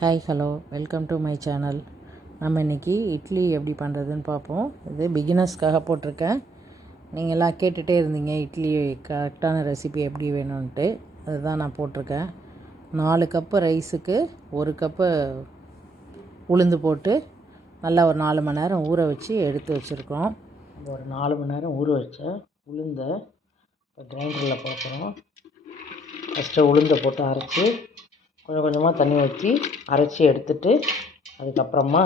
Hi hello welcome to my channel. நம்ம இன்றைக்கி இட்லி எப்படி பண்ணுறதுன்னு பார்ப்போம். இது பிகினர்ஸ்க்காக போட்டிருக்கேன். நீங்கள்லாம் கேட்டுகிட்டே இருந்தீங்க இட்லி கரெக்டான ரெசிபி எப்படி வேணும்ன்ட்டு, அதுதான் நான் போட்டிருக்கேன். 4 கப்பு ரைஸுக்கு 1 கப்பு உளுந்து போட்டு நல்லா ஒரு 4 மணி நேரம் ஊற வச்சு எடுத்து வச்சுருக்கோம். ஒரு 4 மணி நேரம் ஊற வச்ச உளுந்தை இப்போ கிரைண்டரில் போட்டுறோம். ஃபஸ்ட்டு உளுந்தை போட்டு அரைச்சி கொஞ்சம் கொஞ்சமாக தண்ணி ஊற்றி அரைச்சி எடுத்துட்டு அதுக்கப்புறமா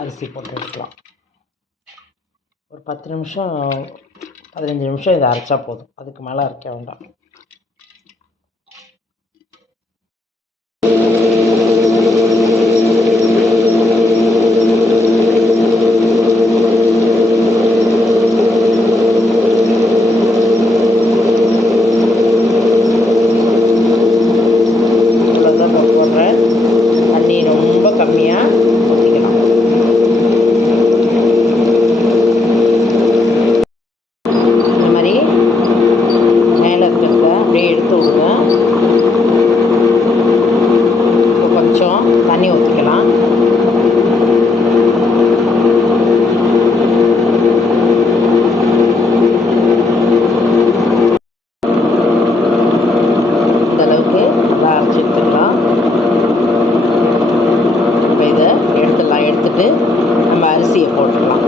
அரிசி போட்டு எடுக்கலாம். ஒரு 10 நிமிஷம் 15 நிமிஷம் இதை அரைச்சா போதும், அதுக்கு மேலே அரைக்க வேண்டாம். தண்ணி ஊற்றிக்கலாம். இந்த அளவுக்கு நல்லா அரைச்சி எடுத்துக்கலாம். இப்போ இதை எடுத்துட்டு நம்ம அரிசியை போட்டுக்கலாம்.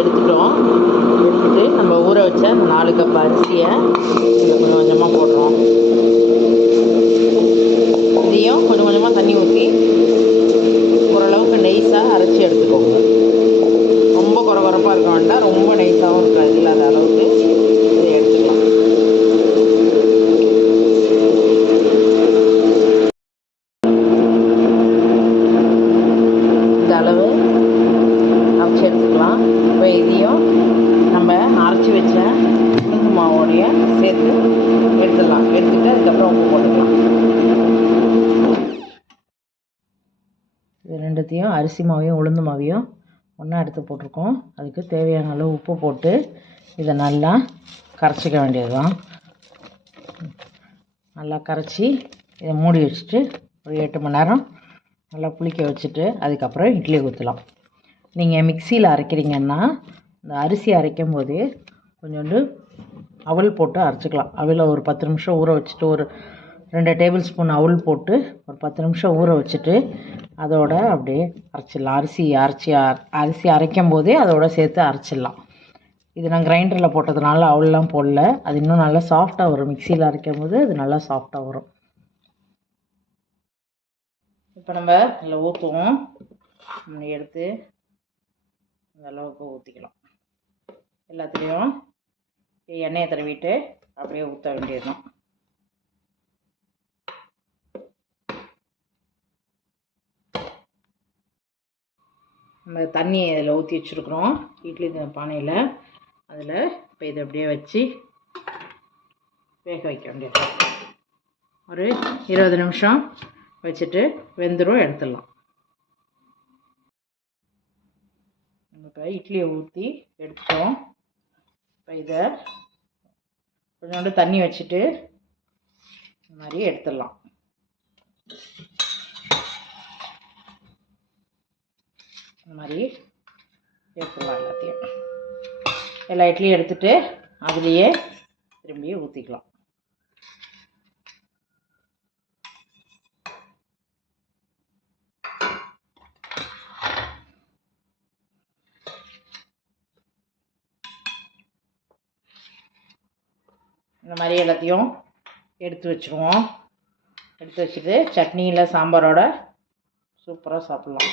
எடுத்துட்டு நம்ம ஊற வச்ச 4 கப் அரிசியை கொஞ்சம் கொஞ்சமாக போடுறோம். இதையும் கொஞ்சம் கொஞ்சமாக தண்ணி ஊற்றி ஓரளவுக்கு நெய்ஸாக அரைச்சி எடுத்துக்கோங்க. ரொம்ப குறகுறப்பாக இருக்க வேண்டாம், ரொம்ப நெய்ஸாகவும் இருக்காது, இல்லாத அளவுக்கு இதை எடுத்துக்கலாம். இந்த அளவு அரைச்சி எடுத்துக்கலாம். இப்போ இதையும் நம்ம அரைச்சி வச்ச உளுந்து மாவோடைய சேர்த்து எடுத்துடலாம். எடுத்துகிட்டு அதுக்கப்புறம் உப்பு போட்டுக்கலாம். இது ரெண்டுத்தையும் அரிசி மாவையும் உளுந்து மாவையும் ஒன்றா எடுத்து போட்டிருக்கோம். அதுக்கு தேவையான அளவு உப்பு போட்டு இதை நல்லா கரைச்சிக்க வேண்டியது தான். நல்லா கரைச்சி இதை மூடி வச்சுட்டு ஒரு 8 மணி நேரம் நல்லா புளிக்க வச்சுட்டு அதுக்கப்புறம் இட்லி ஊற்றலாம். நீங்கள் மிக்சியில் அரைக்கிறீங்கன்னா இந்த அரிசி அரைக்கும் போதே கொஞ்சோண்டு அவல் போட்டு அரைச்சிக்கலாம். அவலை ஒரு 10 நிமிஷம் ஊற வச்சுட்டு ஒரு 2 டேபிள் ஸ்பூன் அவல் போட்டு ஒரு 10 நிமிஷம் ஊற வச்சுட்டு அதோட அப்படியே அரைச்சிடலாம். அரிசி அரைக்கும் போதே அதோட சேர்த்து அரைச்சிடலாம். இது நான் கிரைண்டரில் போட்டதுனால அவல்லாம் போடல, அது இன்னும் நல்லா சாஃப்டாக வரும். மிக்சியில் அரைக்கும் போது அது நல்லா சாஃப்டாக வரும். இப்போ நம்ம இதில் ஊற்றுவோம். எடுத்து இந்த அளவுக்கு ஊற்றிக்கலாம். எல்லாத்துலேயும் எண்ணெயை தடவிட்டு அப்படியே ஊற்ற வேண்டியது தான். நம்ம தண்ணி இதில் ஊற்றி வச்சுருக்குறோம் இட்லி பானையில். அதில் இப்போ இதை அப்படியே வச்சு வேக வைக்க வேண்டியது. ஒரு 20 நிமிஷம் வச்சுட்டு வெந்துடும், எடுத்துடலாம். இப்போ இட்லியை ஊற்றி எடுத்துட்டோம். இப்போ இதை கொஞ்சோண்டு தண்ணி வச்சுட்டு இந்த மாதிரி எடுத்துடலாம். இந்த மாதிரி எடுத்துடலாம். எல்லா இட்லியும் எடுத்துட்டு அதுலேயே திரும்பி ஊற்றிக்கலாம். இந்த மாதிரி எல்லாத்தையும் எடுத்து வச்சுருவோம். எடுத்து வச்சுட்டு சட்னியில் சாம்பாரோட சூப்பராக சாப்பிட்லாம்.